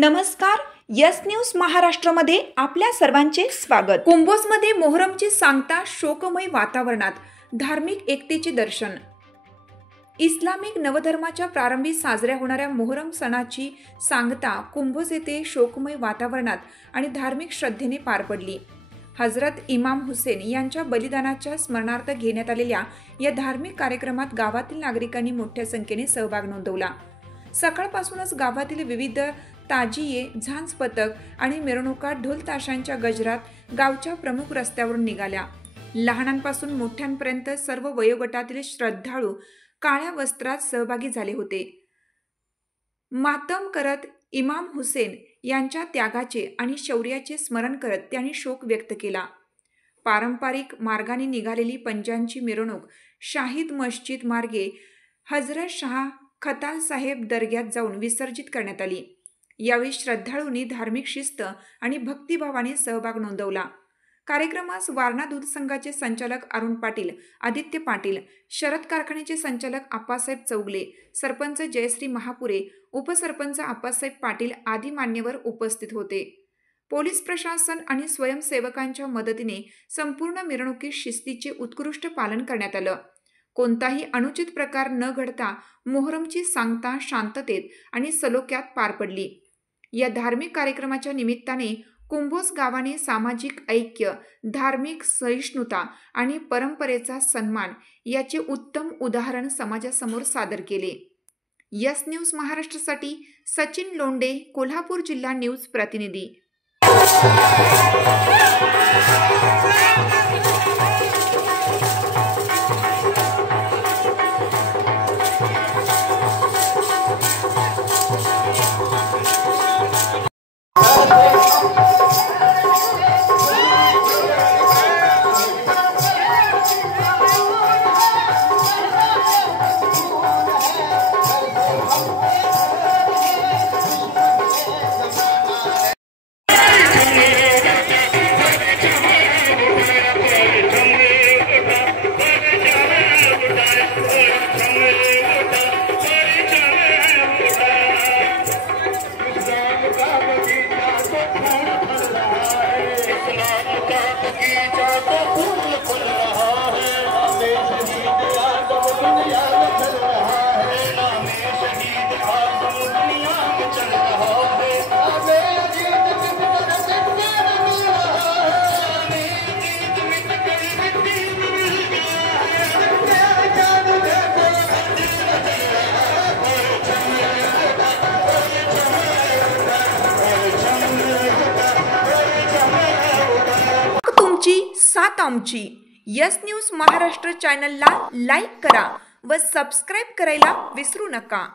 नमस्कार, yes news महाराष्ट्रामध्ये आपल्या सर्वांचे स्वागत। कुंभोजमध्ये मोहरमची सांगता शोकमय वातावरणात धार्मिक एकतेचे दर्शन। इस्लामिक नवधर्माच्या प्रारंभी साजऱ्या होणाऱ्या मोहरम सणाची सांगता कुंभोज येथे शोकमय वातावरणात आणि धार्मिक श्रद्धेने पार पडली। हजरत इमाम हुसेन यांच्या बलिदानाच्या स्मरणार्थ घेण्यात आलेल्या या धार्मिक कार्यक्रमात गावातील नागरिकांनी मोठ्या संख्येने सहभाग नोंदवला। सकाळपासूनच गावातील विविध ताजिये, झांज पथक आणि मिरवणुका ढोल ताशांच्या गजरात गावच्या प्रमुख रस्त्यावरून निघाल्या। लहानांपासून मोठ्यांपर्यंत सर्व वयोगटातील श्रद्धाळू काळ्या वस्त्रात सहभागी झाले होते। मातम करत इमाम हुसेन यांच्या त्यागाचे आणि शौर्याचे स्मरण करत त्यांनी शोक व्यक्त केला। पारंपरिक मार्गाने निघालेली पंजांची मिरवणूक शाहीद मस्जिद मार्गे हजरत शाह खताल साहेब दर्ग्यात जाऊन विसर्जित करण्यात आली। यावेळी श्रद्धाळूंनी धार्मिक शिस्त आणि भक्तिभावाने सहभाग नोंदवला। कार्यक्रमास वारणा दूध संघाचे संचालक अरुण पाटील, आदित्य पाटील, शरद कारखान्याचे संचालक आप्पासाहेब चौगले, सरपंच जयश्री महापुरे, उपसरपंच आप्पासाहेब पाटील आदी मान्यवर उपस्थित होते। पोलीस प्रशासन आणि स्वयंसेवकांच्या मदतीने संपूर्ण मिरवणुकीत शिस्तीचे उत्कृष्ट पालन करण्यात आलं। कोणताही अनुचित प्रकार न घडता मोहरमची सांगता शांततेत आणि सलोख्यात पार पडली। या धार्मिक कार्यक्रमाच्या निमित्ताने कुंभोज गावाने सामाजिक ऐक्य, धार्मिक सहिष्णुता आणि परंपरेचा सन्मान याचे उत्तम उदाहरण समाजासमोर सादर केले। यस न्यूज महाराष्ट्रासाठी सचिन लोंढे, कोल्हापूर जिल्हा न्यूज प्रतिनिधी। साथ आमची यस न्यूज महाराष्ट्र चॅनलला लाईक करा व सबस्क्राइब करायला विसरू नका।